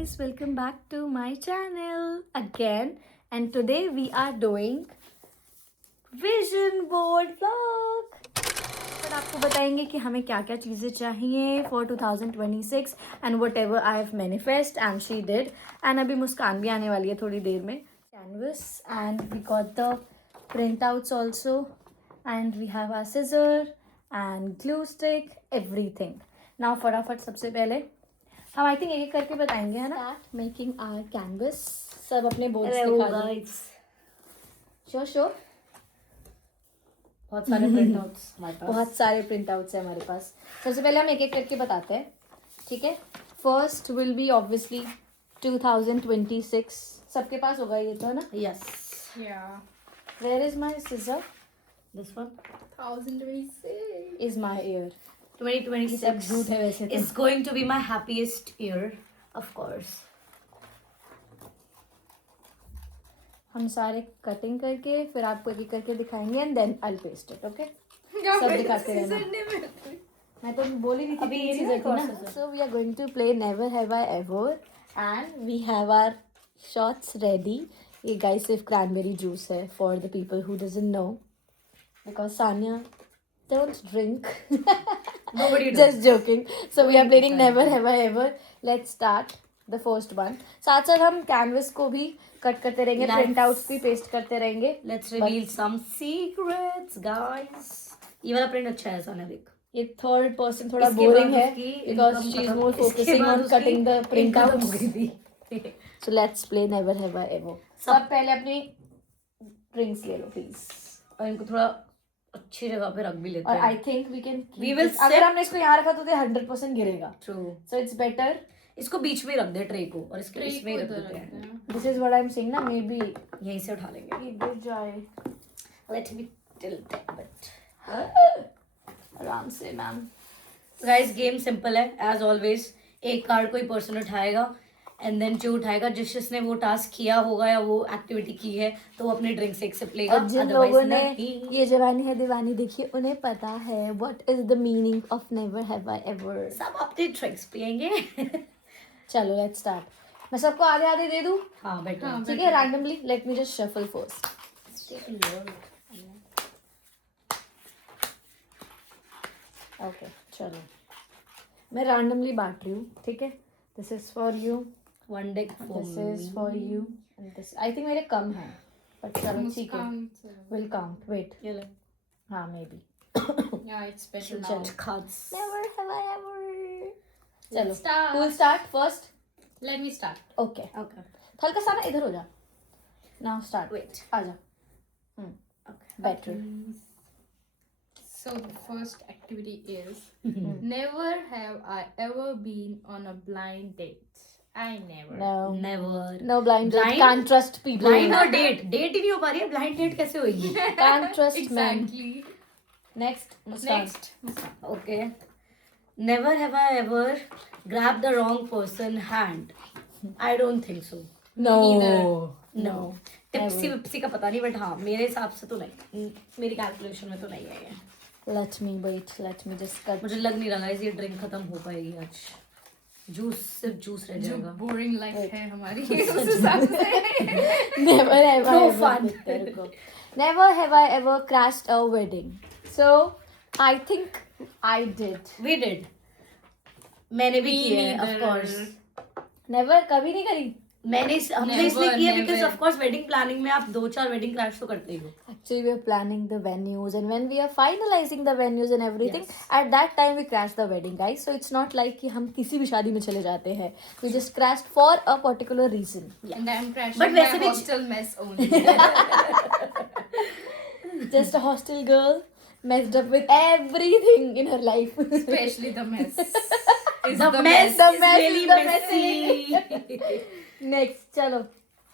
guys, welcome back to my channel again, and today we are doing vision board vlog. पर आपको बताएंगे कि हमें क्या क्या चीज़ें चाहिए for 2026 and whatever I have manifest and she did. And अभी मुस्कान भी आने वाली है थोड़ी देर में. Canvas and we got the printouts also, and we have our scissor and glue stick, everything. Now फटाफट सबसे पहले हम आई थिंक एक एक करके बताएंगे, है ना. Making our canvas. सब अपने बोर्ड्स दिखा दो. Sure sure. बहुत सारे प्रिंटआउट्स हमारे पास. बहुत सारे प्रिंटआउट्स है हमारे पास. सबसे पहले हम एक एक करके बताते हैं, ठीक है. First will be obviously 2026. सबके पास होगा ये तो, है ना. Yes. Where is my scissor? This one. 2026 is my year. 2026 झूठ है वैसे तो. is going to be my happiest year, of course. हम सारे कटिंग करके फिर आपको एक एक करके दिखाएंगे and then I paste it. Okay, सब दिखाते रहना. मैं तो बोल ही रही थी अभी कि ये चीज़ें नहीं थी ना. process है. So we are going to play never have I ever and we have our shots ready. ये गाइस सिर्फ क्रैनबेरी जूस है for the people who doesn't know, because Sania don't drink. Nobody Just joking. So we are playing never have I ever. Let's start the first one. साथ साथ हम canvas को भी cut करते रहेंगे, प्रिंट आउट्स भी paste करते रहेंगे. Let's reveal some secrets, guys. ये वाला प्रिंट अच्छा है साना देख. ये थर्ड पर्सन थोड़ा इसके बोरिंग बाद है उसकी बिकॉज income शी इज खत्म. मोर इसके फोकसिंग बाद ऑन उसकी कटिंग द प्रिंट income हो आउट्स. गई थी. So let's play never have I ever. सब पहले अपनी ड्रिंक्स ले लो प्लीज. और इनको थोड़ा अच्छी जगह पे रख भी लेते और हैं. I think we can We will अगर sip. हमने इसको यहाँ रखा तो 100% गिरेगा. True. So it's better. इसको बीच में रख दे ट्रे को और इसके इसमें ही रख देते हैं. This is what I am saying ना. मे बी यहीं से उठा लेंगे. ये गिर जाए. Let me tilt it a bit. आराम से मैम. गाइस गेम सिंपल है एज ऑलवेज. एक कार्ड कोई पर्सन उठाएगा एंड देन जो उठाएगा जिसने वो टास्क किया होगा या वो एक्टिविटी की है तो वो अपने ड्रिंक से एक सिप लेगा. और जिन लोगों ने ये जवानी है दीवानी देखी उन्हें पता है what is the meaning of never have I ever. सब अपने ड्रिंक्स पियेंगे. चलो लेट्स स्टार्ट. मैं सबको आधे आधे दे दूं, हाँ बेटर. ठीक है. Randomly let me just shuffle first. Okay चलो मैं रैंडमली बांट रही हूँ, ठीक है. This is for you, one day this is for you and this. I think मेरे कम है बट चलो ठीक है. Will count. वेट. हाँ maybe. Yeah, it's better now. चलो. खाद्स. Never have I ever. चलो Let's start. who will start first? Let me start. Okay. Okay हल्का सा ना इधर हो जा. Now start. वेट. आ जा. Okay. Better. So the first activity is never have I ever been on a blind date. I never. No. Never. No blind date. Blind? Can't trust people. Blind और date ही नहीं हो पा रही है. Blind date कैसे होगी? Can't trust man. Exactly. Next. Muskan. Next. Okay. Never have I ever grabbed the wrong person hand. I don't think so. No. No. Tipsy विप्सी का पता नहीं बट हाँ मेरे हिसाब से तो नहीं. मेरी कैलकुलेशन में तो नहीं है ये. Let me wait. Let me just cut. मुझे लग नहीं रहा है ये ड्रिंक खत्म हो पाएगी आज. जूस सिर्फ जूस रह जो जाएगा. boring life है हमारी उस हिसाब से. Never have I No ever. fun. रुको. Never have I ever crashed a wedding. So I think I did. We did. मैंने भी Me किया है neither. of course. Never. कभी नहीं करी. हमने Never, इसलिए किया because never. Of course wedding planning में आप 2-4 वेडिंग क्रैश तो करते ही हो. Actually, we are planning the venues, and when we are finalizing the venues and everything, Yes. at that time we crash the wedding, guys. So it's not like कि हम किसी भी शादी में चले जाते हैं. We just crashed for a particular reason. And I'm crashing But my वैसे भी- hostel mess only. Just a hostel girl messed up with everything in her life. Especially the mess. Is The mess The is mess really is the messy. Next, चलो.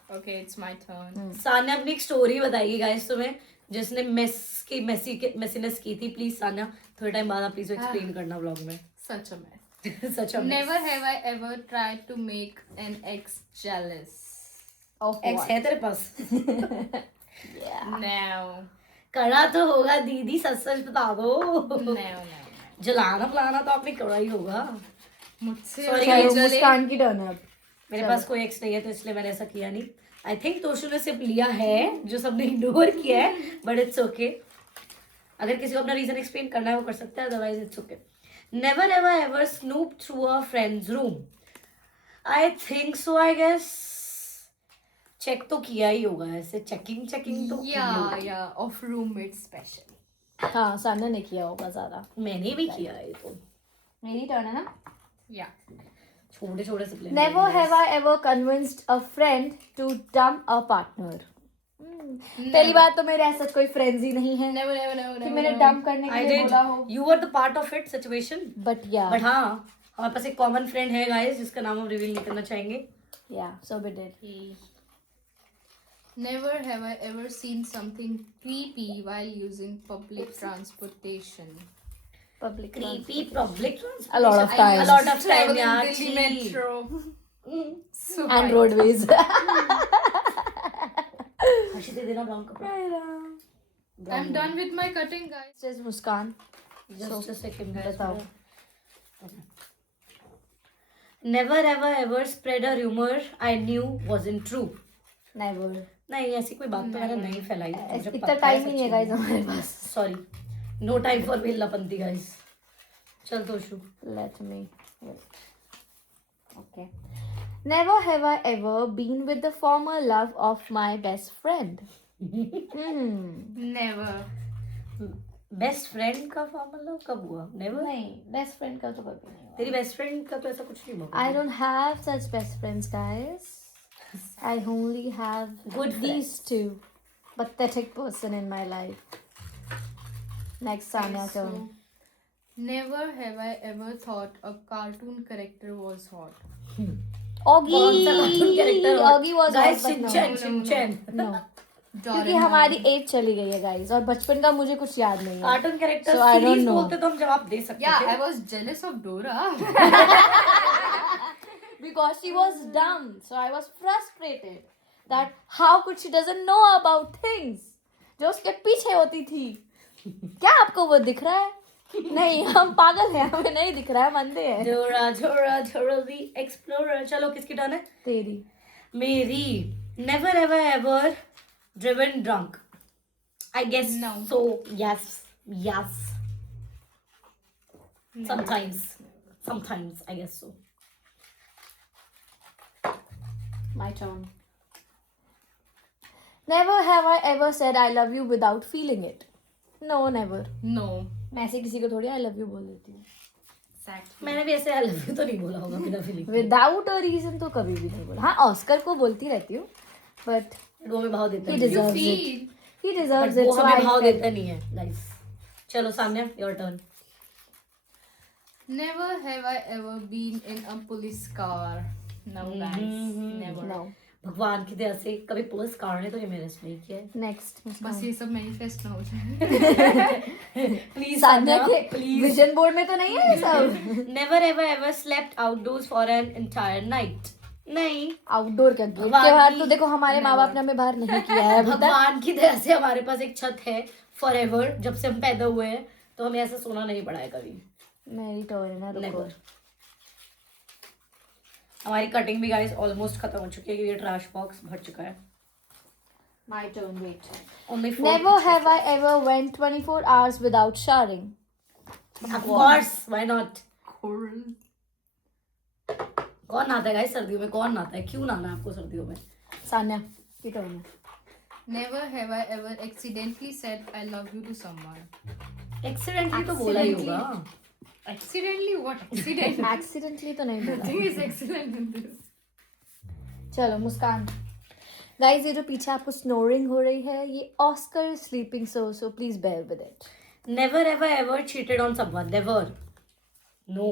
Okay, it's my turn. Sanya अपनी एक story बताएगी guys तुम्हें जिसने messiness की थी. Please Sanya थोड़े time बाद आप प्लीज एक्सप्लेन करना व्लॉग में. Such a mess. सच में. Never have I ever tried to make an ex jealous. Of x what? है तेरे पास? Yeah. No. करा तो होगा दीदी. सच सच बता दो. No. जलाना फलाना तो आपने करा ही होगा. मुझसे Sorry, चलो जले- मुस्कान की टर्न है अब. मेरे पास कोई एक्स नहीं है तो इसलिए मैंने ऐसा किया नहीं. आई थिंक तोशु ने सिर्फ लिया है जो सबने इग्नोर किया है, बट इट्स ओके. अगर किसी को अपना रीजन एक्सप्लेन करना है वो कर सकता है, otherwise it's okay. Never ever ever snoop through a friend's room. I think so, I guess check तो किया ही होगा. ऐसे चेकिंग तो की होगी. Yeah, of roommate special. हाँ, सान्या ने किया होगा ज्यादा. मैंने भी किया है. तो मेरी टर्न है ना. Yeah. छोटे छोटे से plane. Never have I ever convinced a friend to dump a partner. पहली बात तो मेरे ऐसा कोई फ्रेंड्स ही नहीं है Never. कि मैंने डंप करने के आई लिए बोला डिड. हो. You were the part of it situation. But या बट हाँ, हमारे पास एक कॉमन फ्रेंड है गाइस जिसका नाम हम रिवील नहीं करना चाहेंगे. So we did. Never have I ever seen something creepy while using public transportation. Public Creepy public transport. A lot of times. A lot of time, Travel in yeah. Delhi Gee. metro. So and high. roadways. हर्षित दे देना brown कपड़ा. I'm done with my cutting, guys. Just Muskan. Just a second, guys. बताओ. Never ever spread a rumor I knew wasn't true. Never. नहीं, ऐसी कोई बात तो मैंने नहीं फैलाई. मुझे इतना पता टाइम है ही नहीं है गाइस हमारे पास. सॉरी, नो टाइम फॉर वेल्लापंती गाइस. चल Toshu. Let me. Wait. Okay. Never have I ever been with the former love of my best friend. Never. Best friend का फॉर्मल लव कब हुआ? नेवर. नहीं, best friend का तो कभी नहीं हुआ. तेरी बेस्ट फ्रेंड का तो ऐसा कुछ नहीं हुआ. I don't have such best friends, guys. I only have Good these two pathetic person in my life. Next, Sanya turn. Never have I ever thought a cartoon character was hot. Augie. कौन सा cartoon character हो? Augie was Guys, hot, but no. Shinchan, Shinchan. No. क्योंकि Doraemon. हमारी as चली गई है guys और बचपन का मुझे कुछ याद नहीं है. Cartoon character So, I don't series know. बोलते तो हम जवाब दे सकते Yeah, थे. I was jealous of Dora. Because she was dumb, so I was frustrated that how could she doesn't know about things जो उसके पीछे होती थी. क्या आपको वो दिख रहा है? नहीं, हम पागल हैं, हमें नहीं दिख रहा है, हम अंधे हैं. Dora the Explorer. चलो किसकी टर्न है? तेरी. मेरी. Never ever driven drunk. I guess No. so. Yes. Sometimes I guess so. My turn. Never have I ever said I love you without feeling it. No, never. No. मैं ऐसे किसी को थोड़ी I love you बोल देती हूँ. Exactly. मैंने भी ऐसे I love you तो नहीं बोला होगा बिना फीलिंग. Without a reason तो कभी भी नहीं बोला. हाँ, ऑस्कर को बोलती रहती हूँ, but वो में भाव देता he है. You deserves it. feel. He But deserves it. वो So हमें I भाव felt- देता नहीं है. Guys. चलो Sanya, your turn. Never have I ever been in a police car. No, guys. Never. No. भगवान की दया से कभी पुलिस कार ने तो ये मेरे नहीं किया है. Next. बस ये सब मैनिफेस्ट ना हो जाए. प्लीज सान्या के प्लीज. विजन बोर्ड में तो नहीं है ये सब. Never ever slept outdoors for an entire night. नहीं. आउटडोर का गेम भगवान के बाहर की- तो देखो हमारे माँ बाप ने हमें बाहर नहीं किया है अभी तक. भगवान की दया से हमारे पास एक छत है फॉरएवर. जब से हम पैदा हुए हैं तो हमें ऐसा सोना नहीं पड़ा है कभी. मेरी टर्न है ना, रुको. नेवर. हमारी कटिंग भी गाइस ऑलमोस्ट खत्म हो चुकी है क्योंकि ट्रैश बॉक्स भर चुका है. My turn, wait. Only 4 Never have I ever went 24 hours without showering. Of course, why not? Coral. कौन नहाता है गाइस सर्दियों में? कौन नहाता है? क्यों नहाना है आपको सर्दियों में? सान्या की टर्न है. Never have I ever accidentally said I love you to someone. Accidentally तो बोला ही होगा. Accidentally? What accident? एक्सीडेंटली तो नहीं बोला. Nothing is accident in this. चलो मुस्कान. गाइस ये जो पीछे आपको स्नोरिंग हो रही है ये Oscar sleeping so please bear with it. Never ever cheated on someone. Never. No.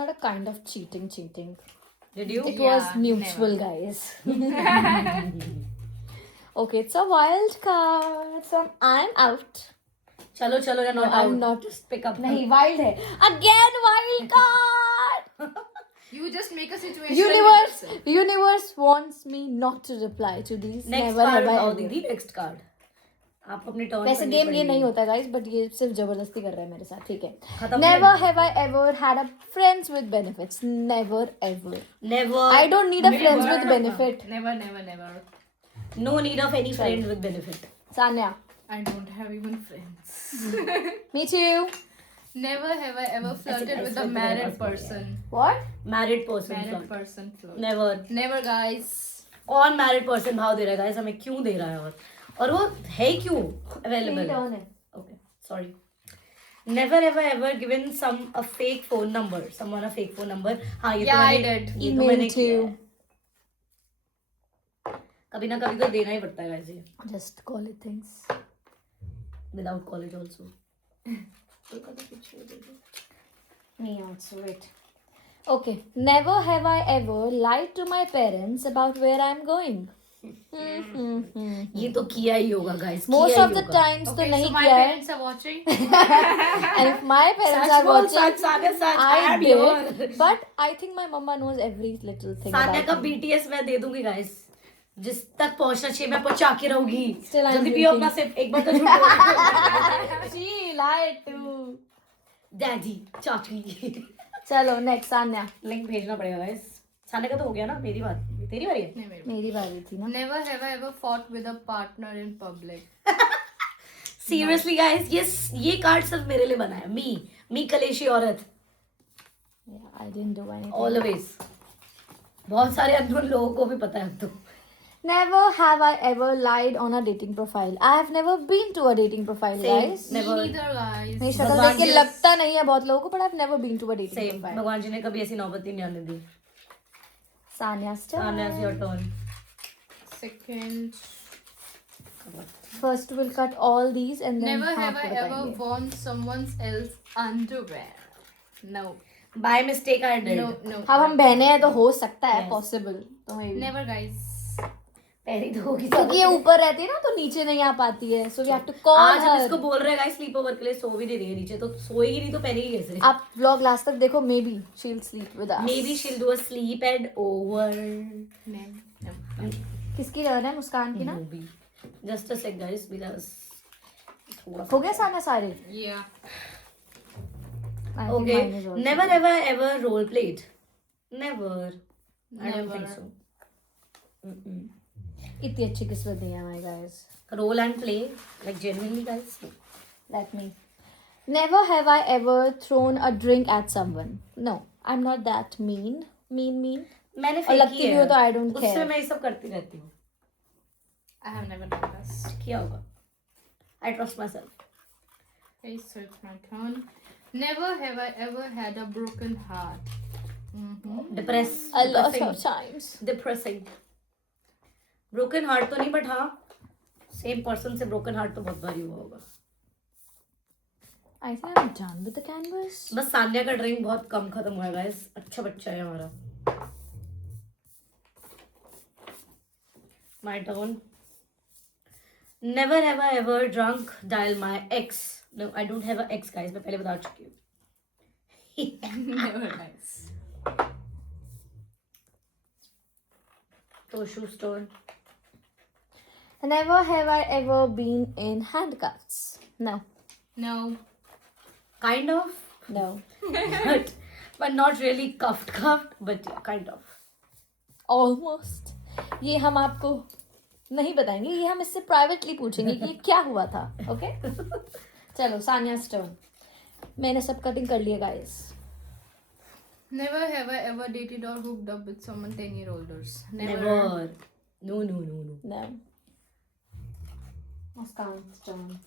Not a kind of cheating. Did you? It was Yeah, mutual, guys. Okay, it's a wild card. So I'm out. चलो you're not No, I'm out. not. Just pick up. नहीं, wild है. Again wild card. You just make a situation. Universe wants me not to reply to these. Next Never card have I बताओ ever. दीदी. Next card. आप अपनी turn वैसे game ये नहीं होता गाइस, बट ये सिर्फ जबरदस्ती कर रहा है मेरे साथ, ठीक है. खत्म never have I ever had a friends with benefits. Never ever. Never. I don't need a friends with benefit. Never. No need of any friend with benefit. Sanya. I don't have even friends. Me too. Never have I ever flirted with a married person. What? Married person. Married flirt. person flirt. Never. Never, guys. कौन married person भाव दे रहा है guys, हमें क्यों दे रहा है, और वो है क्यों available. Okay sorry. Never ever ever given some a fake phone number, someone a fake phone number. हाँ ये Yeah, तो I मैंने, did. ये तो Email मैंने किया too. है. कभी ना कभी तो देना ही पड़ता है गाइस ये, Just call it things. Without college also. Me also. Wait. Okay. Never have I ever lied to my parents about where I'm going. ये तो किया ही होगा guys. Most of the times तो Okay, नहीं so my किया है. parents are watching. And if my parents are watching, Sanya I did. But I think my mama knows every little thing का about me. BTS मैं दे दूंगी guys, जिस तक पहुंचना चाहिए मैं पहुंचा के रहूंगी. Still I'm जल्दी पियो drinking. अपना सिप, एक बार तो झूठ बोल. She lied too. डैडी चाची. चलो नेक्स्ट सान्या. लिंक भेजना पड़ेगा गाइस. सान्या का तो हो गया ना, मेरी बात, तेरी बारी है. मेरी बारी थी ना. Never have I ever fought with a partner in public. Seriously guys, ये कार्ड सिर्फ मेरे लिए बना है. मी कलेशी औरत. Yeah, I didn't do anything. Always. बहुत सारे अननोन लोगों को भी पता है अब तो. Never have I ever lied on a dating profile. I have never been to a dating profile, Same. guys. Never. Me neither, guys. मेरी शक्ल भगवान देख के जी ने- लगता नहीं है बहुत लोगों को, but I've never been to a dating same. profile. भगवान जी ने कभी ऐसी नौबत ही नहीं आने दी. Sanya's turn. Sanya your turn. Second. First we'll cut all these and then Never have I आपको ever बताएंगे. worn someone else's underwear. No. By mistake I did. No. अब हम बहने हैं तो हो सकता है Yes. possible. तो maybe. Never, guys. पहली तो होगी. क्योंकि ये ऊपर रहती है ना तो नीचे नहीं आ पाती है. So we have to call आज हम her. इसको बोल रहे हैं गाइस स्लीप ओवर के लिए, सो भी नहीं रही है नीचे, तो सोएगी नहीं तो पहनेगी कैसे. आप vlog last तक देखो, maybe she'll sleep with us. Maybe she'll do a sleep and over. No. किसकी टर्न है? मुस्कान की ना. Maybe. Just a sec guys, because थोड़ा हो गया सान्या सारे. Yeah. I think Okay. mine is also. Never ever role played. Never. I don't think Never. so. इतनी अच्छी किस्मत नहीं है हमारी guys. Role and play, like genuinely guys. Let me. Never have I ever thrown a drink at someone. No, I'm not that mean. Mean. मैंने और फेंकी लगती भी हो तो I don't उससे care. मैं ये सब करती रहती हूँ. I have never done this. किया होगा. I trust myself. Okay, so it's my turn. Never have I ever had a broken heart. A lot of times. Depressing. Broken heart तो नहीं, but हाँ सेम पर्सन से broken heart तो बहुत बारी हुआ होगा. I think I'm done with the canvas. बस सान्या का ड्रिंक बहुत कम खत्म हुआ है गाइस. अच्छा बच्चा है हमारा. My turn. Never have I ever drunk dial my ex. No, I don't have an ex guys. मैं पहले बता चुकी हूँ. Never, guys. तो shoes turn. Never have I ever been in handcuffs. No. No. Kind of, No. but not really cuffed, but yeah, kind of. Almost. ये हम आपको नहीं बताएंगे, ये हम इससे प्राइवेटली पूछेंगे कि ये क्या हुआ था. ओके चलो सान्या टर्न. मैंने सब कटिंग कर लिए guys. Never have I ever dated or hooked up with someone 10-year older. Never. No. No. मुस्कान's turn.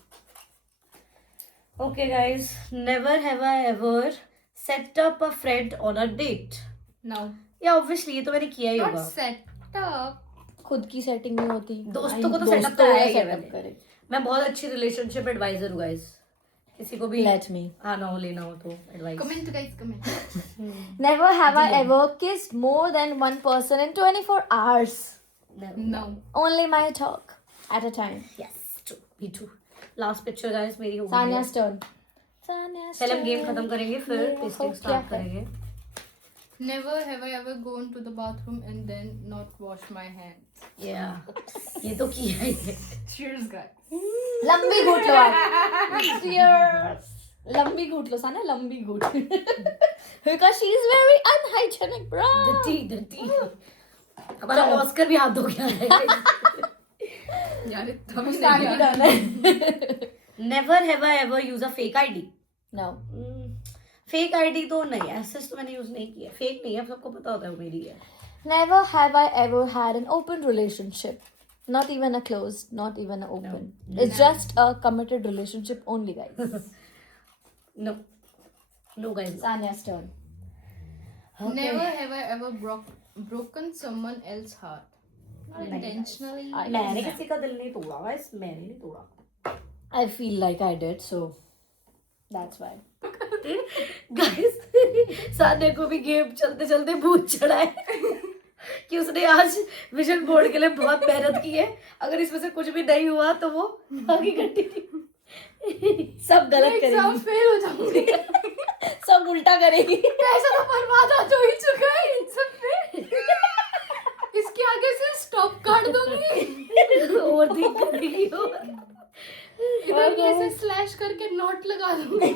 Okay, guys. Never have I ever set up a friend on a date. No. Yeah, obviously ये तो मैंने किया ही Not होगा. set up. खुद की setting नहीं होती. दोस्तों को तो दोस्तों सेटअप कराया को ही है setup मैंने. करे. मैं बहुत अच्छी रिलेशनशिप एडवाइजर हूँ गाइस. किसी को भी Let me. आना हो लेना हो तो advice. Comment, guys, comment. Never have I ever kissed more than one person in 24 hours. No. Only my talk at a time. Yes, true. Me too. Last picture guys मेरी हो गई है. Sanya's turn. Sanya's पहले हम game turn. खत्म करेंगे फिर मेरा टेस्टिंग हो स्टार्ट गया है. करेंगे. Never have I ever gone to the bathroom and then not wash my hands. Yeah. ये तो किया ही है. Cheers, guys. लंबी घूट लो आप. Cheers. लंबी घूट लो साना, लंबी घूट. Because she is very unhygienic, bro. Dirty. हमारा ऑस्कर भी हाथ धो गया है. यार इतना भी Start नहीं भी यार. done है. Never have I ever used a fake ID. No. Fake ID तो नहीं, ऐसे तो मैंने यूज नहीं किया. फेक नहीं है, सबको पता होता है वो मेरी है. Never have I ever had an open relationship. Not even a closed, not even a open. It's just a committed relationship only, guys. No guys. Sanya's turn. Never have I ever broken someone else's heart. Not intentionally. मैंने किसी का दिल नहीं तोड़ा guys, मैंने नहीं तोड़ा. I feel like I did, so that's why. Guys Sanya को भी गेम चलते चलते भूत चढ़ा है कि उसने आज विजन बोर्ड के लिए बहुत मेहनत की है. अगर इसमें से कुछ भी नहीं हुआ तो वो आगे कंटिन्यू सब गलत एग्जाम करेगी. फेल हो जाऊंगी. सब उल्टा करेगी. पैसा तो बर्बाद हो ही चुका है इन सब पे. इसके आगे से स्टॉप काट दूंगी. और ठीक करेगी वो. इधर ये ऐसे स्लैश करके नॉट लगा दूंगी.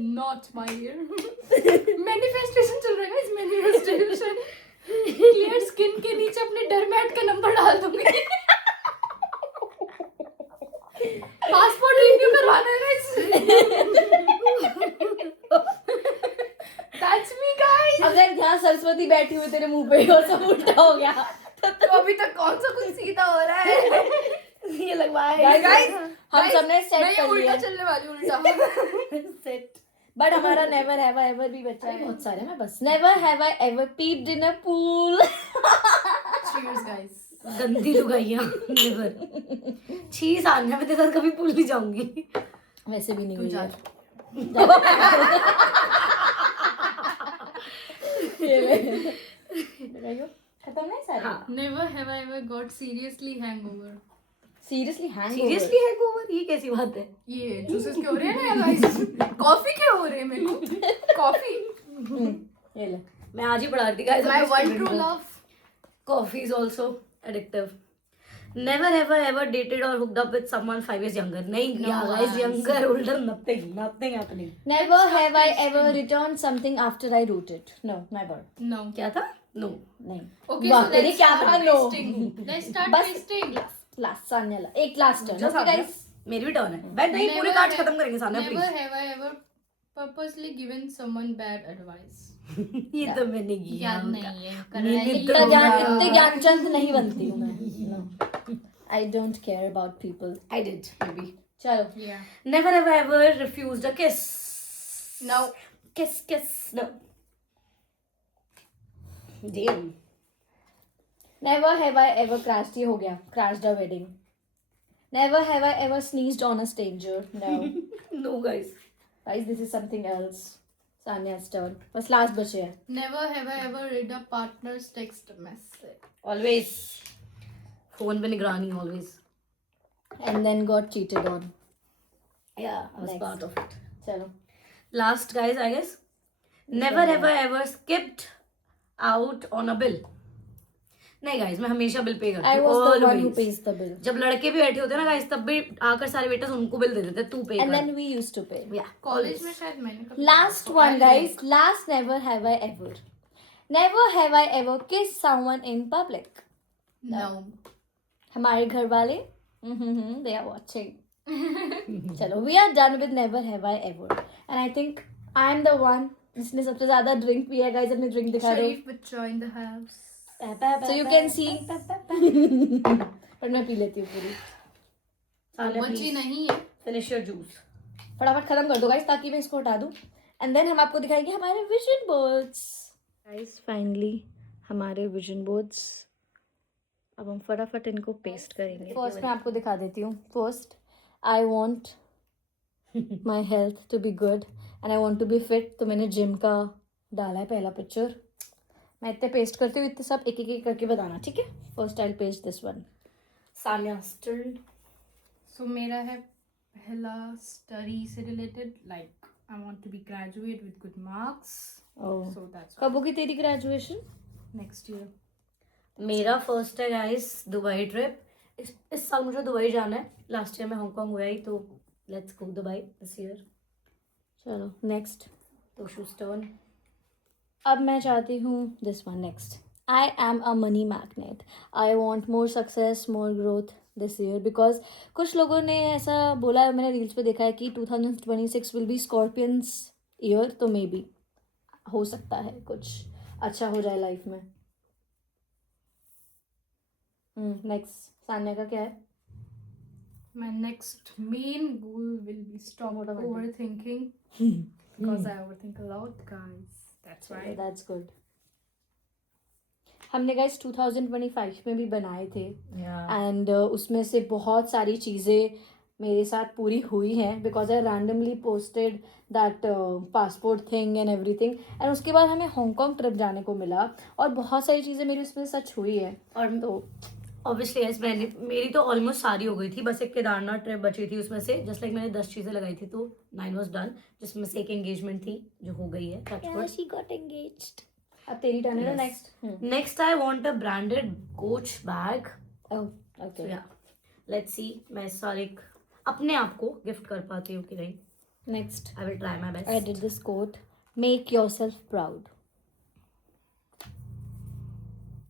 Not my year. मैनिफेस्टेशन चल रहा है इस मैनिफेस्टेशन. क्लियर स्किन के नीचे अपने डरमैट का नंबर डाल दूंगी. पासपोर्ट रिन्यू करवाना है दैट्स मी गाइस. अगर यहाँ सरस्वती बैठी हुई तेरे मुंह पे और सब उल्टा हो गया तो अभी तक कौन सा कुछ सीधा हो रहा है. ये लगवाया Guys, हम सबने सेट मैं कर लिया. उल्टा चलने वाली उल्टा. सेट. बट हमारा नेवर हैव आई एवर भी बचा है. बहुत सारे मैं बस never have I ever peeped in a pool. Cheers guys. गंदी लुगाइयां. नेवर. छी सान्या, मैं तेरे साथ कभी भूल नहीं जाऊंगी. वैसे भी नहीं हुई जा. यार. खत्म नहीं सारे. हाँ. Never have I ever got seriously hangover. Seriously seriously hangover, ये कैसी बात है? ये जूसेस क्यों हो रहे हैं ना गाइस. कॉफी क्यों हो रहे हैं मेरे को. कॉफी. ये ले. मैं आज ही पढ़ा रही थी guys. My one true love. Coffee is also addictive. Never have I ever dated or hooked up with someone 5 years younger. नहीं किया guys. Younger, older, nothing happening. Never have I ever returned something after I wrote it. No, never. No. क्या था? No. नहीं. Okay, वाह, so तेरी let's क्या start था? No. tasting. Let's start बस tasting. लास्ट सान्या ला. एक last turn. Just okay Sanya. Guys. मेरी भी टर्न है. बैठ नहीं, पूरे Never कार्ड have- खत्म करेंगे Sanya Never please. have I ever purposely given someone bad advice. ये तो मैंने किया. याद नहीं है. मैंने इतना तो- ज्ञान, इतने ज्ञानचंद नहीं बनती हूँ मैं. No. I don't care about people. I did maybe. चलो. Yeah. Never have I ever refused a kiss. No. Kiss. No. Damn. Never have I ever crashed. ये हो गया. Crashed a wedding. Never have I ever sneezed on a stranger. No. No guys. Guys, this is something else. Sanya's turn. बस last बचे हैं. Never have I ever read a partner's text message. Always. Phone पे निगरानी always. And then got cheated on. Yeah, I was Next. part of it. चलो. Last guys, I guess. Never have I ever skipped out on a bill. नहीं guys, मैं हमेशा bill pay करती I हूँ. was the one who Always. pays the bill. जब लड़के भी बैठे होते हैं ना गाइस, तब भी आकर सारे वेटर्स उनको बिल दे देते हैं, तू पे And कर. then we used to pay. Yeah, College में शायद मैंने कभी. Last So one, I'll guys. make- Last never have I ever. Never have I ever kissed someone in public. No. हमारे घर वाले they are watching. चलो, we are done with never have I ever. And I think I am the one जिसने सबसे ज्यादा drink पिया है. guys, अपने ड्रिंक दिखा रहे. Sharif Bachcha in the house. So you can see. पर मैं पी लेती हूँ पूरी. सान्या, बच्ची please नहीं है. finish your juice. फटाफट खत्म कर दो गाइस ताकि मैं इसको हटा दूँ. एंड देन हम आपको दिखाएंगे हमारे विजन बोर्ड्स. गाइस, फाइनली हमारे विजन बोर्ड्स. अब हम फटाफट इनको पेस्ट करेंगे. फर्स्ट मैं आपको दिखा देती हूँ. First, I want my health to be good and I want to be fit. तो मैंने जिम का डाला है पहला पिक्चर. मैं इतने पेस्ट करती हूँ, इतने सब एक एक करके बताना, ठीक है. First I paste this one. Sanya's turn. So मेरा है पहला स्टडी से related. Like I want to be graduate with good marks. Oh. So that's कब होगी तेरी ग्रेजुएशन? next year. मेरा फर्स्ट है गाइस दुबई ट्रिप. इस साल मुझे दुबई जाना है. लास्ट ईयर मैं हांगकांग हुआ ही, तो let's go Dubai this year. चलो नेक्स्ट. तोशु's turn. अब मैं चाहती हूँ this one next. I am a money magnet. I want more success, more growth this year, because कुछ लोगों ने ऐसा बोला है, मैंने रील्स पे देखा है कि 2026 विल बी स्कॉर्पियंस ईयर, तो मे बी हो सकता है कुछ अच्छा हो जाए लाइफ में. नेक्स्ट सान्या का क्या है? My next main goal will be stop What about it? overthinking because I overthink a lot, guys. That's right. That's good. हमने गाइस 2025 में भी बनाए थे Yeah. एंड उसमें से बहुत सारी चीज़ें मेरे साथ पूरी हुई हैं because I randomly posted that passport thing and everything. And उसके बाद हमें हांगकांग ट्रिप जाने को मिला और बहुत सारी चीज़ें मेरी उसमें सच हुई है. और तो ऑब्वियसली यस, मेरी तो ऑलमोस्ट सारी हो गई थी. बस एक केदारनाथ ट्रिप बची थी उसमें से. जस्ट लाइक मैंने 10 चीज़ें लगाई थी, तो 9 वाज डन, जिसमें से एक एंगेजमेंट थी जो हो गई है. She got engaged. अब तेरी टर्न है ना next. Next I want a branded coach bag. Okay. या लेट्स सी मैं इस साल एक अपने आप को गिफ्ट कर पाती हूँ कि नहीं. Next I will try my best. I did this quote, make yourself proud.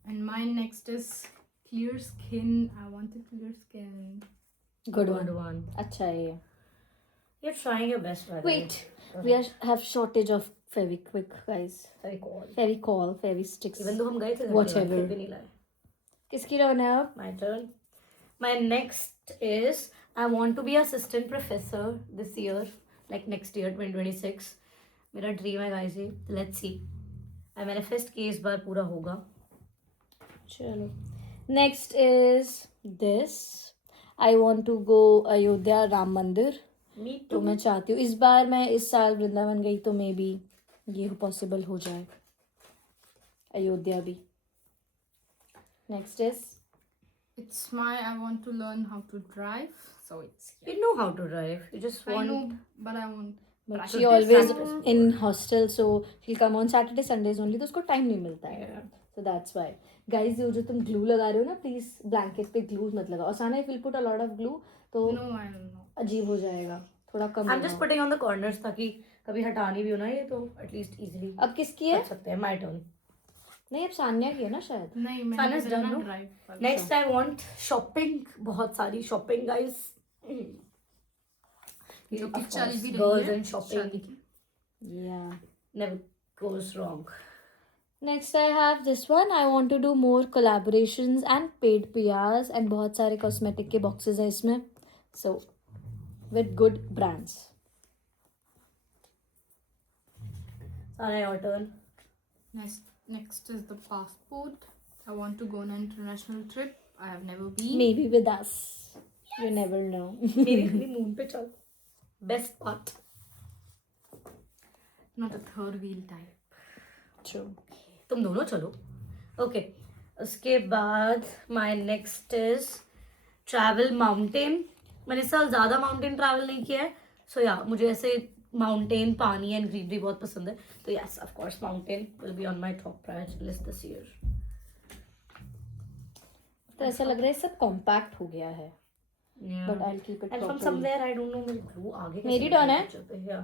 And mine next is clear skin. I want a clear skin. Good Good one. one. अच्छा है ये. You're trying your best, by the way. Wait, we have shortage of Fevikwik, guys. Very cool. Fevicol, Fevisticks. Even though हम गए थे घर के बाद, Whatever. फिर भी नहीं लाए. किसकी टर्न है अब? My turn. My next is I want to be assistant professor this year, like next year 2026. मेरा ड्रीम है गाइस ये. Let's see. I manifest कि इस बार पूरा होगा. चलो. Next is this. I want to go Ayodhya Ram मंदिर. Me तो too. मैं चाहती हूँ इस बार मैं इस साल वृंदावन गई तो मे बी ये पॉसिबल हो जाए. अयोध्या भी. Next is It's my. I want to learn how to drive. So it's. You know how to drive. You just I want. know, but I want. But practice. She always practice. In hostel so she come on Saturday Sundays only, तो उसको time नहीं मिलता है. Yeah. So that's why guys जो तुम glue लगा रहे हो ना, प्लीज ब्लैंकेट पे ग्लू मत लगाओ. आसान है, will put a lot of glue तो No, I don't know. अजीब हो जाएगा. थोड़ा कम I'm just लगाओ. putting on the corners ताकि कभी हटानी भी हो ना ये, तो at least easily अब किसकी है? कर सकते हैं. My turn. नहीं, अब सान्या की है ना शायद. नहीं मैं Sun is नहीं done, करना no? drive. Next I want shopping. बहुत सारी shopping guys. जो Of कि चल course, भी girls रही है and shopping शादी की. Yeah. never goes wrong. Next I have this one. I want to do more collaborations and paid PRs and बहुत सारे cosmetic के boxes हैं इसमें. So with good brands. Sana, your turn. Next is the passport. I want to go on an international trip. I have never been. Maybe with us. You never know. मेरी moon पे चल. Best part. Not a third wheel type. True. तुम दोनों चलो. Okay. उसके बाद my next is travel mountain. मैंने इस साल ज़्यादा mountain travel नहीं किया है. So yeah, मुझे ऐसे mountain, पानी and greenery बहुत पसंद है. तो yes, of course, mountain will be on my top priority list this year. तो ऐसा लग रहा है सब कॉम्पैक्ट हो गया है. Yeah. But I'll keep it And from properly. somewhere I don't know मेरी glue आगे कैसे मेरी लगी turn है? picture पे. Yeah.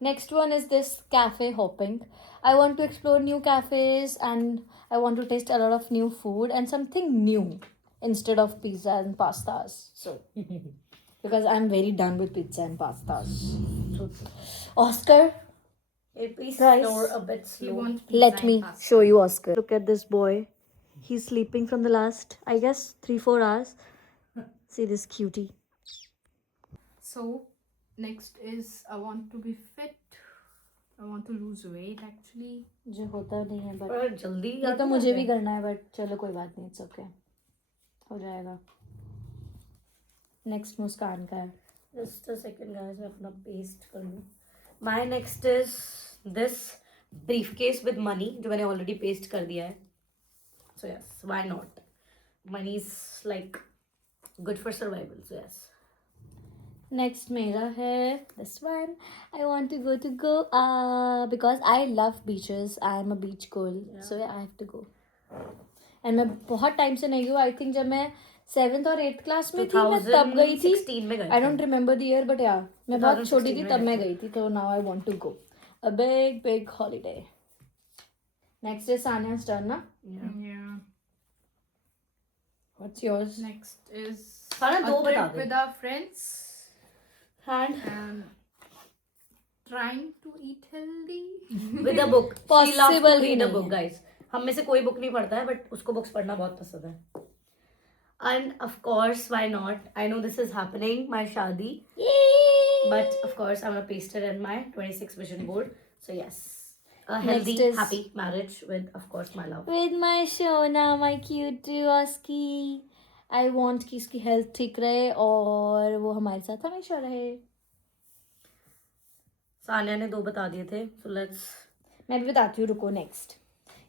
Next one is this cafe hopping. I want to explore new cafes and I want to taste a lot of new food and something new instead of pizza and pastas. So because I'm very done with pizza and pastas. Oscar, Hey, please Guys, snore a bit You slow. want pizza let me and pasta. show you Oscar. Look at this boy. He's sleeping from the last, I guess, 3-4 hours. See this cutie. So next is I want to be fit. I want to lose weight actually. जो होता नहीं है but पर जल्दी ये याद तो नहीं मुझे आता भी है. करना है but चलो कोई बात नहीं, it's okay. हो जाएगा. Next मुस्कान का है. Just a second guys, मैं अपना paste कर लूँ. My next is this briefcase with money जो मैंने already paste कर दिया है. So yes, why not? Money is like good for survival. So yes. Next मेरा है this one. I want to go to Goa because I love beaches. I am a beach girl, so yeah, I have to go. And मैं बहुत time से नहीं गई. I think जब मैं 7th और 8th क्लास में थी मैं तब गई थी. 2016 में गई I don't remember the year, but yeah, मैं बहुत छोटी 2016 थी में तब गई मैं थी. गई थी. तो now I want to go. A big holiday. Next is Sania's turn, ना? Yeah. What's yours? Next is सारा a दो बता trip they. with our friends and trying to eat healthy. With a book. She loves to Possible he read a नहीं book, है. guys. हम में से कोई बुक नहीं पढ़ता है, but उसको बुक्स पढ़ना बहुत पसंद है. And of course, why not? I know this is happening, my shadi. But of course, I'm gonna paste it in my 26 vision board. So yes, a healthy, Next is- happy marriage with, of course, my love. With my Shona, my cute Oski. I want कि इसकी health ठीक रहे और वो हमारे साथ हमेशा रहे. सानिया ने 2 बता दिए थे. So let's. मैं भी बताती हूँ, रुको. नेक्स्ट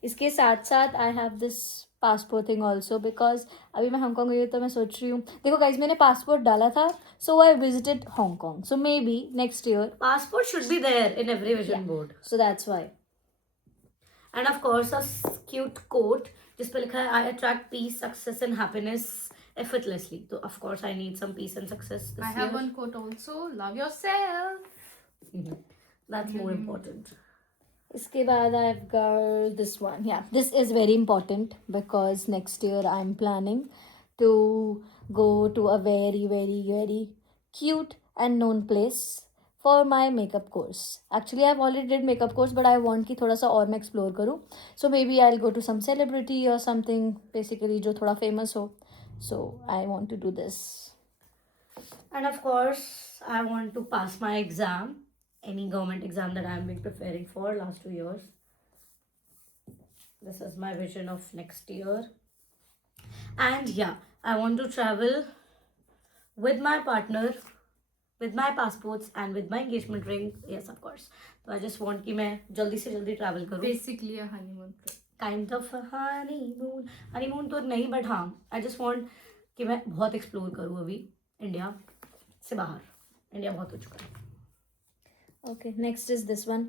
इसके साथ साथ I have this passport thing also because अभी मैं हांगकॉन्ग गई हूँ तो मैं सोच रही हूँ. देखो गाइज, मैंने पासपोर्ट डाला था, so I visited Hong Kong, so maybe next year. Passport should be there in every vision board. So that's why. And of course, a cute quote जिस पे लिखा है I attract peace, success and happiness effortlessly. So of course, I need some peace and success this I year. have one quote also. Love yourself. That's more important. इसके बाद I have got this one. Yeah this is very important because next year I am planning to go to a very cute and known place for my makeup course. Actually, I've already did makeup course, but I want कि थोड़ा सा और मैं explore करूँ. So maybe I'll go to some celebrity or something, basically जो थोड़ा famous हो. So I want to do this. And of course, I want to pass my exam, any government exam that I've been preparing for last 2 years. This is my vision of next year. And yeah, I want to travel with my partner, with my passports and with my engagement ring. Yes, of course. So I just want कि मैं जल्दी से जल्दी travel करूँ. Basically a honeymoon trip. Kind of a honeymoon तो नहीं, but हाँ, I just want कि मैं बहुत explore करूँ अभी इंडिया से बाहर. इंडिया बहुत हो चुका है. Okay, next is this one.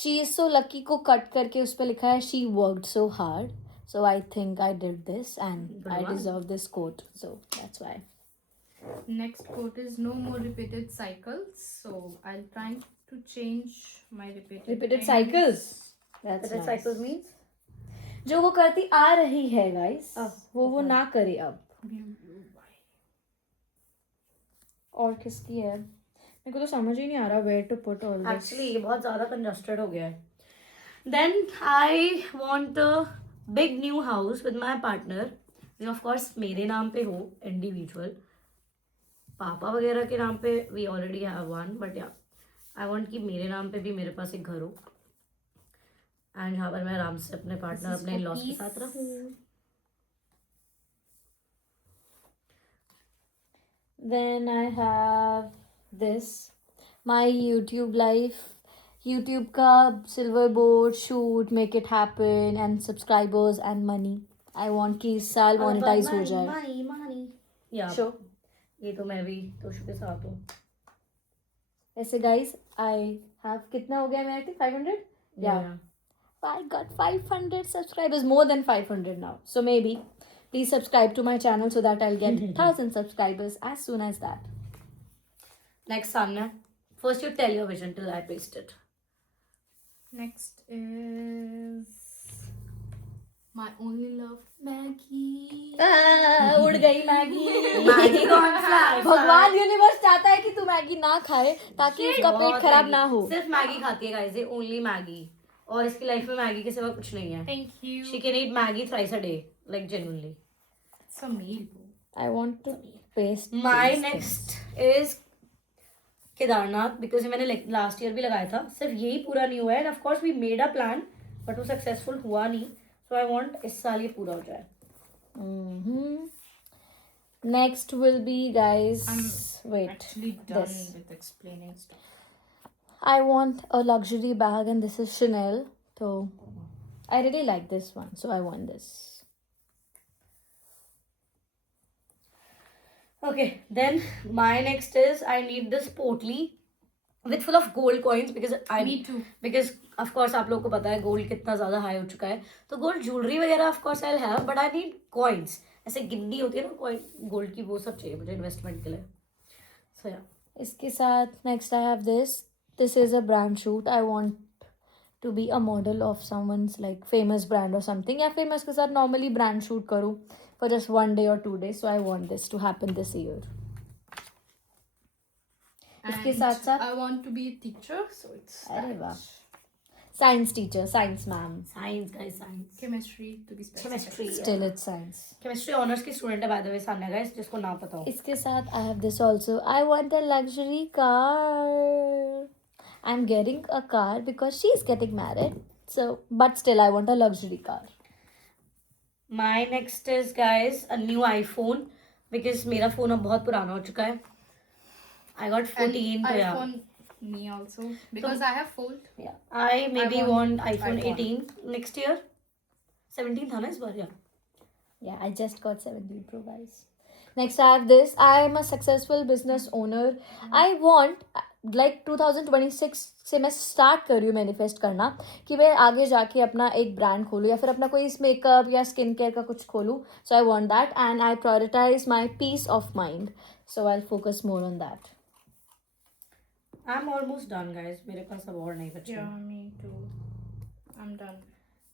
She is so lucky को cut करके उस पर लिखा है she worked so hard. So I think I did this and Good I one. deserve this quote. So that's why. Next quote is no more repeated cycles. So I'll try to change my repeated Repeated things. cycles. That's But that nice. cycle means जो वो करती आ रही है guys, Oh, वो ना करे अब. Why? और किसकी है? मेरे को तो समझ ही नहीं आ रहा where to put all this. actually ये बहुत ज़्यादा congested हो गया है. Then I want a big new house with my partner. जो of course मेरे नाम पे हो, individual. पापा वगैरह के नाम पे we already have one, but yeah, I want कि मेरे नाम पे भी मेरे पास एक घर हो. And यहाँ पर मैं आराम से अपने पार्टनर, This is अपने for in-laws के peace. साथ रहूँ. Then I have this. My YouTube life. YouTube का silver board shoot, make it happen and subscribers and money. I want कि इस साल monetize हो जाए. Money. Yeah. Sure. ये तो मैं भी तोशु के साथ हूँ. ऐसे guys, I have कितना हो गया मेरा active? 500? Yeah. I got 500 subscribers, more than 500 now. So maybe please subscribe to my channel so that I'll get 1000 subscribers as soon as that. Next, Sanya. First, you tell your vision till I paste it. Next is my only love, Maggie. उड़ गई Maggi. Maggie gone fly. भगवान universe चाहता है कि तू Maggi ना खाए ताकि उसका पेट खराब ना हो. सिर्फ मैगी खाती है गाइस, ये ओनली मैगी. और इसकी लाइफ में मैगी के सिवा कुछ नहीं है. Thank you. She can eat Maggie thrice a day, like genuinely. It's a meal. I want to paste. My next is Kedarnath, because ये मैंने लास्ट ईयर भी लगाया था. सिर्फ यही पूरा नहीं हुआ है. And of course we made a plan, but वो सक्सेसफुल हुआ नहीं. सो आई वांट इस साल ये पूरा हो जाए. Next will be, guys. Wait. Actually done This. with explaining stuff. I want a luxury bag, and this is Chanel. So I really like this one, so I want this. Okay, then my next is I need this potli with full of gold coins because Me too. because of course आप लोगों को पता है gold कितना ज़्यादा high हो चुका है, तो gold jewelry वगैरह of course I'll have, but I need coins. ऐसे गिन्नी होती है ना coin gold की, वो सब चाहिए मुझे investment के लिए. So yeah. इसके साथ next I have this. This is a brand shoot. I want to be a model of someone's like famous brand or something. या famous के साथ normally brand shoot करूँ for just 1 day or 2 days. So I want this to happen this year. इसके And साथ साथ I want to be a teacher, so it's अरे that. वाह, science teacher, science ma'am. Science guys, science. Chemistry to be specific. Chemistry. Still it's science. Chemistry honors की student है by the way Sanya guys, जिसको ना पता हो. इसके साथ I have this also. I want a luxury car. I'm getting a car because she's getting married. So, but still I want a luxury car. My next is guys a new iPhone because मेरा phone अब बहुत पुराना हो चुका है. I got 14. And तो yeah. iPhone, me also, because I have fold. Yeah. I maybe want iPhone iPhone. 18 next year. 17 था ना इस बार yeah. Yeah, I just got 17 Pro guys. Next I have this. I am a successful business owner. I want like 2026 से मैं start कर रही हूँ manifest करना कि मैं आगे जाके अपना एक ब्रांड खोलूँ या फिर अपना कोई मेकअप या स्किन केयर का कुछ खोलूँ. So I want that and I prioritise my peace of mind. So I focus more on that. I'm almost done guys. मेरे पास अब और नहीं बचा. Yeah, me too. I'm done.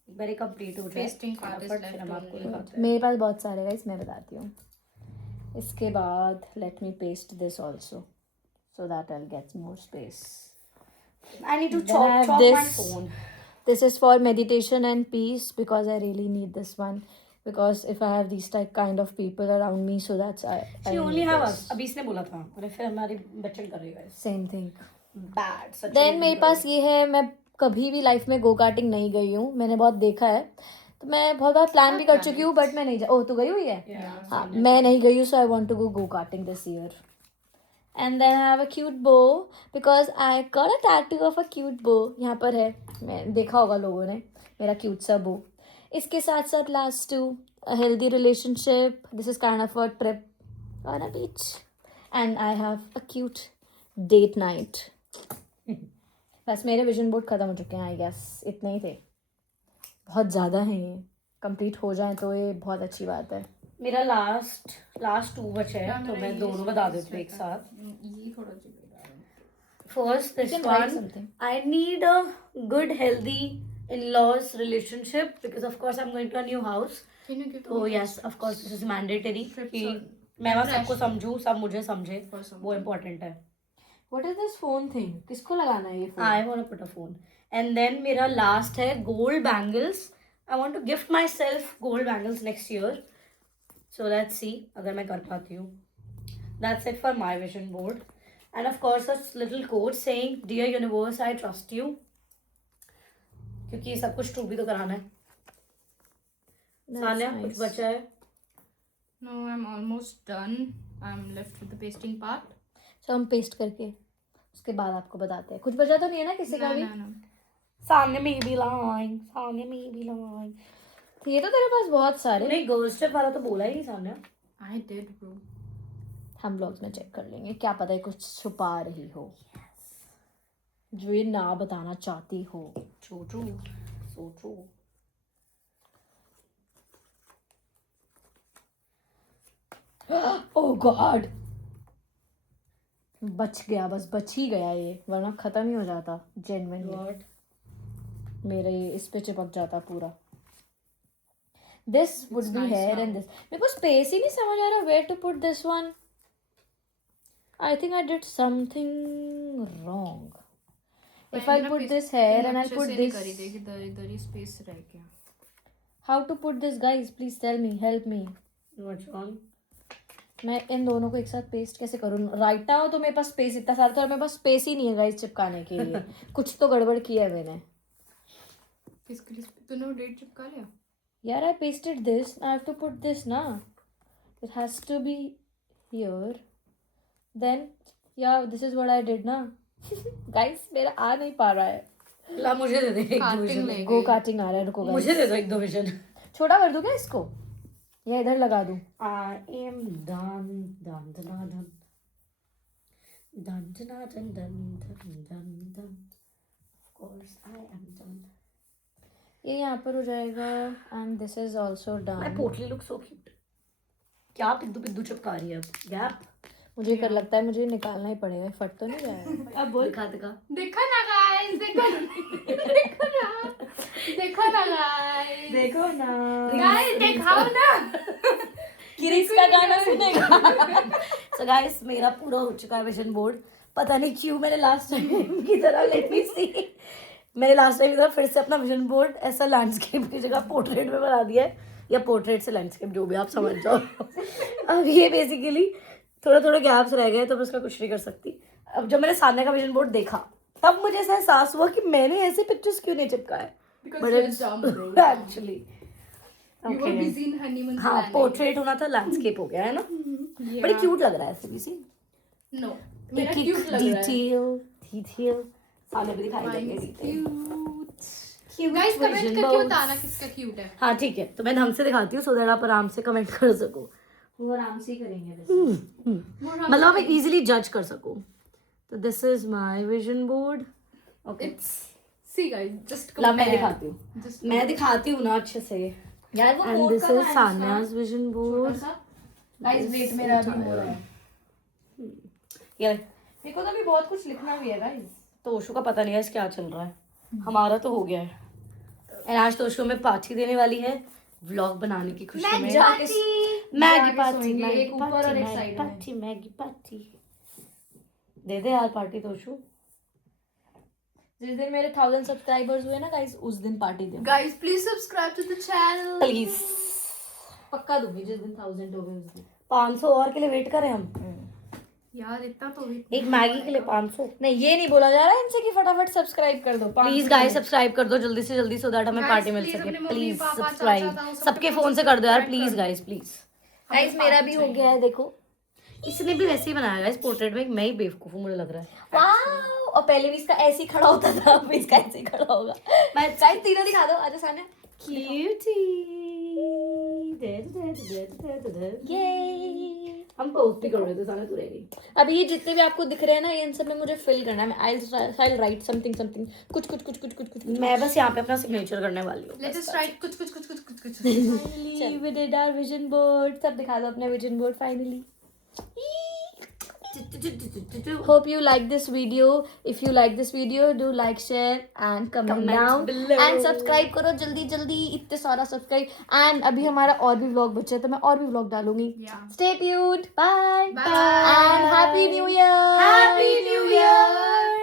Very complete हो जाए. Pasting part is फटाफट left फिर हम आपको only. दिखाते हैं. मेरे पास बहुत सारे गाइस, मैं बताती हूँ. इसके बाद let me paste this also so that I get more space. I need to Then I have chop my this. phone. This is for meditation and peace because I really need this one. Because if I have these kind of people around me, so that's I She only need have this. us. अभी इसने बोला था और फिर हमारी बच्चन कर रही है guys. Same thing. Bad. Such a Then big मेरे girl. पास ये है, मैं कभी भी लाइफ में गो कार्टिंग नहीं गई हूँ. मैंने बहुत देखा है, तो मैं बहुत बार प्लान भी कर चुकी हूँ, बट मैं नहीं ओह तो गई हुई है. Yeah. हाँ, मैं नहीं गई हूँ, so I want to go karting this year. And then I have a cute bow because I got a tattoo of a cute bow. यहाँ पर है, मैं देखा होगा लोगों ने मेरा cute सा bow. इसके साथ साथ last two, a healthy relationship. This is kind of a trip on a beach. And I have a cute date night. बस मेरे विजन बोर्ड खत्म हो चुके हैं. आई गेस इतने ही थे. बहुत ज़्यादा हैं ये. कंप्लीट हो जाए तो ये बहुत अच्छी बात है. मेरा लास्ट 2 बचे हैं तो मैं दोनों बता देती हूँ एक साथ. ये थोड़ा जुड़ेगा. First, this You can write one. something. I need a good, healthy in-laws relationship because of course I'm going to a new house. Can you give तो me yes, of course this is mandatory Trips कि or- मैं वहाँ Trash. सबको समझूँ, सब मुझे समझे, for some? वो important है. What is this phone thing? किसको लगाना है ये phone? I want to put a phone. And then मेरा last है gold bangles. I want to gift myself gold bangles next year. So let's see अगर मैं कर पाती हूँ. That's it for my vision board. And of course a little quote saying, "Dear universe, I trust you." क्योंकि ये सब कुछ true भी तो कराना है. That's Sanya nice. कुछ बचा है? No, I'm almost done. I'm left with the pasting part. So हम पेस्ट करके उसके बाद आपको बताते हैं. कुछ बचा तो नहीं है ना किसी का भी? No. Sanya may be lying. Sanya may be lying. तो ये तो तेरे पास बहुत सारे. नहीं गर्ल्स ट्रिप वाला तो बोला ही नहीं सान्या. I did, bro. हम ब्लॉग्स में चेक कर लेंगे. क्या पता है कुछ छुपा रही हो जो ये ना बताना चाहती हो. So true. So true. ओह गॉड, बच गया. बस बच ही गया ये, वरना खत्म ही हो जाता. Genuinely What? मेरे इस पे चिपक जाता पूरा. This would be nice here now. And this. मेरे को स्पेस ही नहीं समझ आ रहा where to put this one. I think I did something wrong. If I put this here and I'll put this. इधर ही space रह गया. How to put this guys? Please tell me. Help me. What's wrong? मैं इन दोनों को एक साथ paste कैसे करूँ? राइटा हो तो मेरे पास स्पेस इतना सारा था और मेरे पास स्पेस ही नहीं है गाइस चिपकाने के लिए. कुछ तो गड़बड़ किया है मैंने. किसके लिए तूने वो डेट चिपका लिया? यार I pasted this. I have to put this ना. It has to be here. Then yeah, this is what I did ना. गाइस मेरा आ नहीं पा रहा है. ला मुझे दे दे एक दो Carting विजन. ले गो गई. कार्टिंग आ रहा है. रुको मुझे गाइस, दे दो एक दो विजन. छोटा कर दूँ क्या इसको? या इधर लगा दूं? I am done, done, done, done. Done, done, done, done, done, done, done. Of course, I am done. ये यहाँ पर हो जाएगा and this is also My done. पोटली लुक सो क्यूट। क्या पिद्दू पिद्दू चिपका रही है अब? गैप। मुझे कर लगता है मुझे निकालना ही पड़ेगा, फट तो नहीं जाएगा। अब बोल। दिखा दिखा। देखो ना गाइस, देखो देखो ना, देखो ना गाइस, देखो ना। गाइस दिखाओ ना। किरिस का गाना सुनेगा। So guys, मेरा पूरा हो चुका है विजन बोर्ड। पता नहीं क्यों मैंने लास्ट टाइम की तरह, लेट मी सी, मैंने लास्ट टाइम की तरह फिर से अपना विजन बोर्ड ऐसा लैंडस्केप की जगह पोर्ट्रेट में बना दिया है, या पोर्ट्रेट से लैंडस्केप, जो भी आप समझ जाओ। अब ये बेसिकली थोड़े थोड़े गैप्स रह गए तो मैं उसका कुछ नहीं कर सकती। अब जब मैंने सामने का विजन बोर्ड देखा तब मुझे ऐसा एहसास हुआ कि मैंने ऐसे पिक्चर्स क्यों नहीं चिपकाए। Because you're dumb, bro. Actually You were busy in honeymoon हाँ, planning. पोर्ट्रेट होना था, लैंडस्केप हो गया है ना। Yeah. बड़ी क्यूट लग रहा है ऐसे भी सी। No, मेरा एक cute लग रहा है। डिटेल सामने भी दिखाई देंगे Mine's detail. cute. Guys, comment करके बताना किसका cute है। हाँ ठीक है, तो मैं ढंग से दिखाती हूँ सो दैट आप आराम से कमेंट कर सको। वो आराम से ही करेंगे वैसे। मतलब आप इजीली जज कर सको। तो this is my vision board. Okay, It's see guys, just ला मैं compare. दिखाती हूँ। Just मैं दिखाती हूँ ना अच्छे से। यार वो एंड मोर दिस का is Sanya's vision board. Guys wait, मेरा भी मोर है। ये मेरे को तो अभी बहुत कुछ लिखना भी है गाइस। तोशु का पता नहीं है क्या चल रहा है, हमारा तो हो गया है। एंड आज तोशु में पार्टी देने वाली है व्लॉग बनाने की खुशी में। मैगी पार्टी, मैगी एक ऊपर और एक साइड में। Party, Maggi party. दे दे यार पार्टी तोशु। जिस दिन मेरे 1000 सब्सक्राइबर्स हुए ना गाइस, उस दिन पार्टी दूंगी। Guys, please subscribe to the channel. Please. पक्का दूंगी जिस दिन 1000 हो गए उस दिन। 500 और के लिए वेट करें हम। यार इतना तो भी एक मैगी के लिए 500। नहीं, ये नहीं बोला जा रहा है इनसे कि फटाफट सब्सक्राइब कर दो। प्लीज गाइस सब्सक्राइब कर दो जल्दी से जल्दी, सो दैट हमें Guys, पार्टी मिल please सके। अपने मम्मी, प्लीज पापा, चाचा, सब्सक्राइब ताऊ, सबके सबको फोन से कर दो यार, subscribe प्लीज कर गाइस प्लीज। गाइस मेरा भी हो गया है, देखो। इसने भी वैसे ही बनाया है इस पोर्ट्रेट में। मैं ही बेवकूफ हूँ मुझे लग रहा है। वाओ, और पहले भी इसका ऐसे ही खड़ा होता था, अब भी इसका ऐसे ही खड़ा होगा। मैं गाइस तीनों दिखा दो, आजा सामने। ये हम पोस्ट भी कर रहे थे सामने, तू रह गई। अभी ये जितने भी आपको दिख रहे हैं ना, ये इन सब में मुझे फिल करना है। मैं आई राइट समथिंग समथिंग, कुछ कुछ कुछ कुछ कुछ कुछ। मैं बस यहाँ पे अपना सिग्नेचर करने वाली हूँ। Let us write कुछ कुछ कुछ कुछ कुछ कुछ। Finally, we did our vision board. सब दिखा दो अपने vision board finally. Hope you like this video. If you like this video, do like, share and comment down below. and subscribe करो जल्दी जल्दी, इतने सारा subscribe। And अभी हमारा और भी vlog बचे हैं, तो मैं और भी vlog डालूंगी। Yeah. Stay tuned. Bye. Bye. And Happy New Year. Happy New Year.